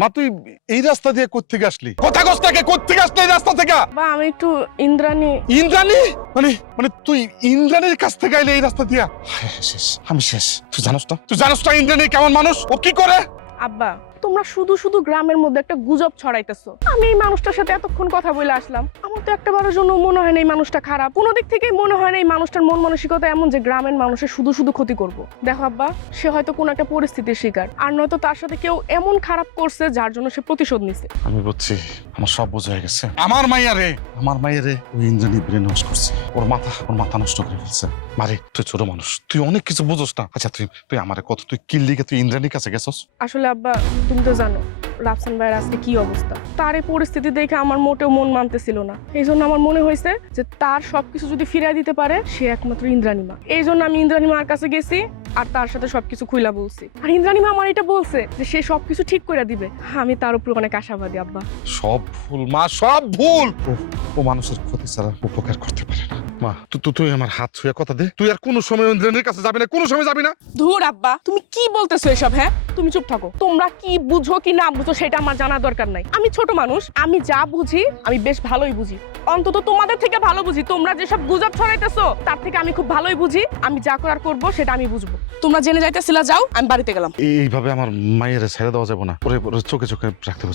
মা তুই এই রাস্তা দিয়ে কোত্থেকে আসলি? কথা কসটাকে কোত্থেকে আসলি এই রাস্তা থেকে? বা আমি একটু ইন্দ্রাণী। ইন্দ্রাণী? মানে মানে তুই ইন্দ্রাণীর কাছ থেকে আইলে এই রাস্তা দিয়া? শেষ, আমি শেষ। তুই জানোস না ইন্দ্রাণী কেমন মানুষ, ও কি করে? আব্বা তোমরা শুধু শুধু গ্রামের মধ্যে একটা গুজব ছড়াইতেছো। আমি এই মানুষটার সাথে এতক্ষণ কথা বলে আসলাম, আমার তো একটাবারের জন্য মনে হয় না এই মানুষটা খারাপ। কোনো দিক থেকে মনে হয় না এই মানুষটার মন মানসিকতা এমন যে গ্রামের মানুষের শুধু শুধু ক্ষতি করব। দেখো আব্বা, সে হয়তো কোনো একটা পরিস্থিতির শিকার, আর নয়তো তার সাথে কেউ এমন খারাপ করছে যার জন্য সে প্রতিশোধ নিছে। আমি বুঝছি, আমার সব বোঝা হয়ে গেছে। আমার মাইয়ারে ওই ইন্দ্রাণী ব্রেন ওয়াশ করছে, ওর মাথা নষ্ট করে ফেলছে। মারে তুই ছোট মানুষ, তুই অনেক কিছু বুঝোস না। আচ্ছা তুই আমারে কত, তুই কিল্লিকে তুই ইন্দ্রাণীর কাছে গেছস? আসলে আব্বা তুমি তো জানো রাফসান ভাইয়ের আজকে কি অবস্থা। তার এই পরিস্থিতি দেখে আমার মোটেও মন মানতেছিল না। এই জন্য আমার মনে হয়েছে যে তার সবকিছু যদি ফিরিয়ে দিতে পারে সে একমাত্র ইন্দ্রাণীমা। এই জন্য আমি ইন্দ্রাণীমার কাছে গেছি আর তার সাথে সবকিছু খুইলা বলছি। আর ইন্দ্রাণীমা আমার এটা বলছে যে সে সবকিছু ঠিক করে দিবে। আমি তার উপর অনেক আশাবাদী আব্বা। সব ভুল মা, সব ভুল। ও মানুষের ক্ষতি ছাড়া উপকার করতে পারে না। মা তুই আমার হাত ছুঁয়ে কথা দে, তুই আর কোনো সময় ইন্দ্রাণীর কাছে যাবি না, কোনো সময় যাবি না। ধুর আব্বা, তুমি কি বলতেছো এসব? হ্যাঁ তুমি চুপ থাকো। তোমরা কি বুঝো কি না বুঝো সেটা আমার জানার দরকার নাই। আমি ছোট মানুষ, আমি যা বুঝি আমি বেশ ভালোই বুঝি। অন্তত তোমাদের থেকে ভালো বুঝি। তোমরা যেসব গুজব ছড়াইতেছো তার থেকে আমি খুব ভালোই বুঝি। আমি যা করার করবো সেটা আমি বুঝবো। তোমরা জেনে যাইতেছিলা, যাও, আমি বাড়িতে গেলাম। এইভাবে আমার মায়ের ছেড়ে দেওয়া যাবে না, ওরে চোখে চোখে রাখতে হবে।